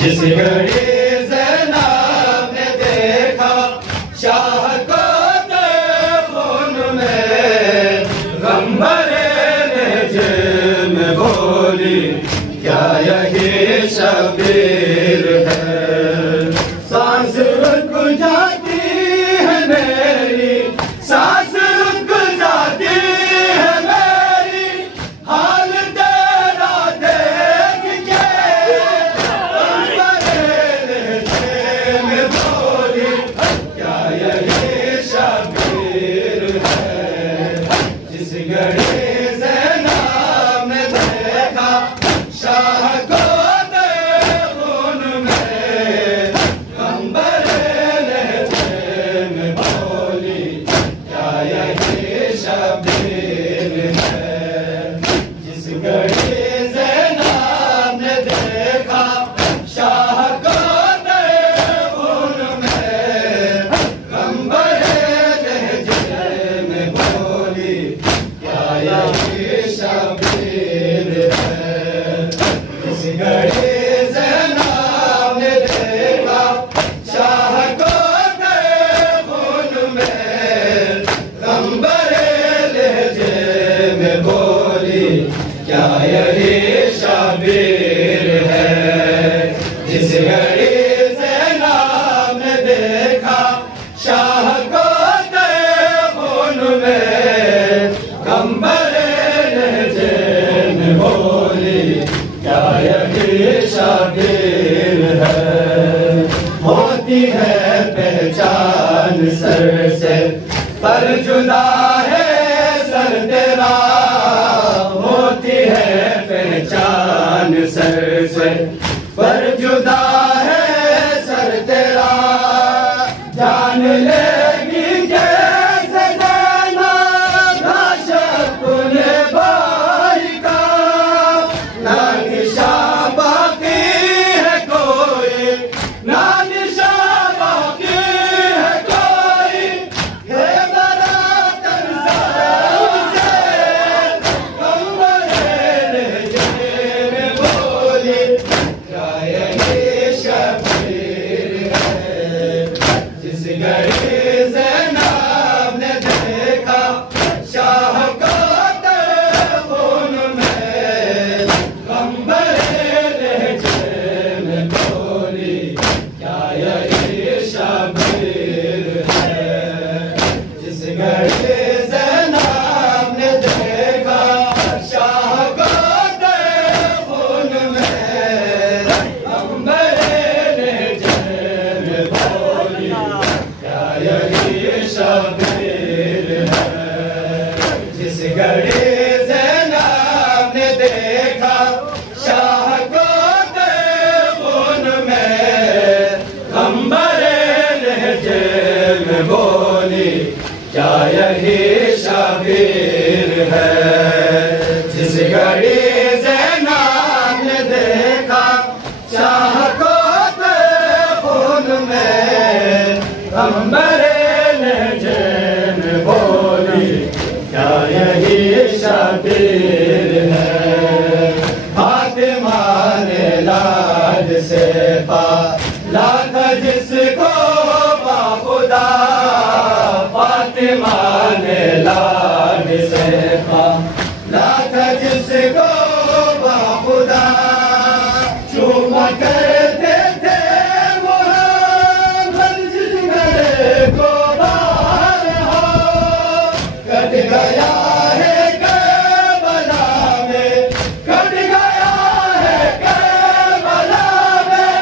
जिस घड़ी ज़ैनब ने देखा शाह को खून में, गम भरे लहजे में बोली क्या यही शबीर है। सांस रुक जाती है मेरी, सांस रुक जाती है मेरी, हाल तेरा देख के में बोली क्या यही शबीर है। जिस घड़ी ज़ैनब ने देखा शाह को खून में, गम भरे लहजे में बोली क्या यही शबीर है। जिस घड़ी ज़ैनब ने देखा शाह को खून में, गम भरे लहजे में बोली क्या यही शबीर है। जिस घड़ी ज़ैनब ने देखा शाह को खून में, गम भरे लहजे में बोली क्या यही शबीर है। जिस घड़ी ज़ैनब ने देखा शाह को खून में, गम भरे लहजे में बोली क्या यही शबीर है। होती है पहचान सर से पर जुदा है सर तेरा, होती है पहचान सर से पर जुदा है सर तेरा। जान लेगी जैसे ज़ैनब लाश अपने भाई का, ना निशान बाकी है कोई, ना निशान बाकी है कोई, है बरातर सबसे गम भरे लहजे में बोली क्या यही शबीर है। जिस घड़ी ज़ैनब ने देखा शाह को खून में, गम भरे लहजे में बोली क्या यही शबीर है। जिस घड़ी ज़ैनब ने देखा शाह को खून में, गम भरे लहजे में बोली क्या यही शबीर है। जिस घड़ी ज़ैनब ने देखा शाह को खून में, गम भरे लहजे में बोली क्या यही शबीर है। जिस घड़ी ज़ैनब ने देखा शाह को खून में, गम भरे लहजे में बोली क्या यही शबीर है। फातिमा ने लाज से पाला था जिसको बाखुदा, फातिमा ने लाज से पाला था जिसको बाखुदा। चूमा करते थे मोहम्मद जिस गले को बार हो, कट गया है करबला में, कट गया है करबला में,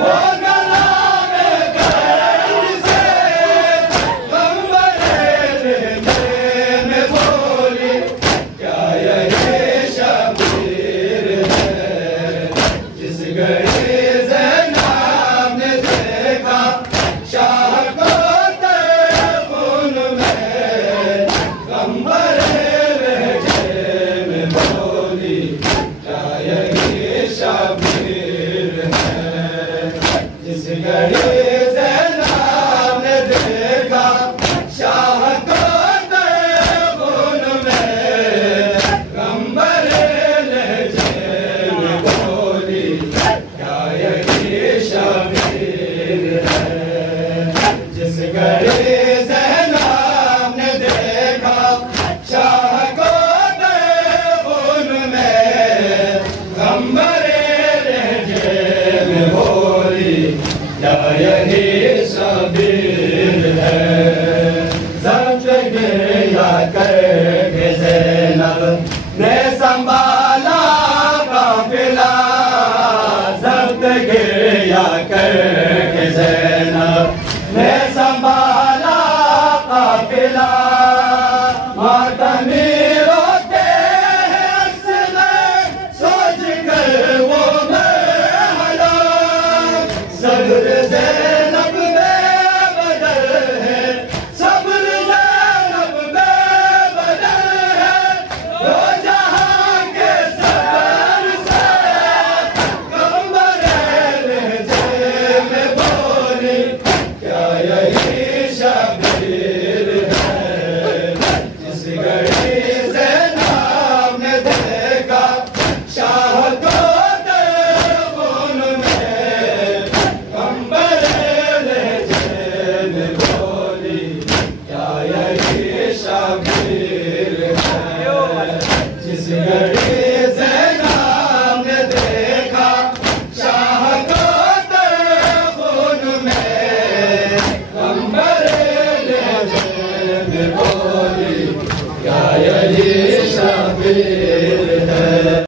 वो गला में गर्द से गम भरे लहजे में बोली क्या यही शबीर है। जिस घड़ी ज़ैनब ने देखा शाह को खून में, गम भरे लहजे में बोली क्या यही शबीर है। जिस घड़ी ज़ैनब ने देखा शाह को खून में, गम भरे लहजे में बोली क्या यही सग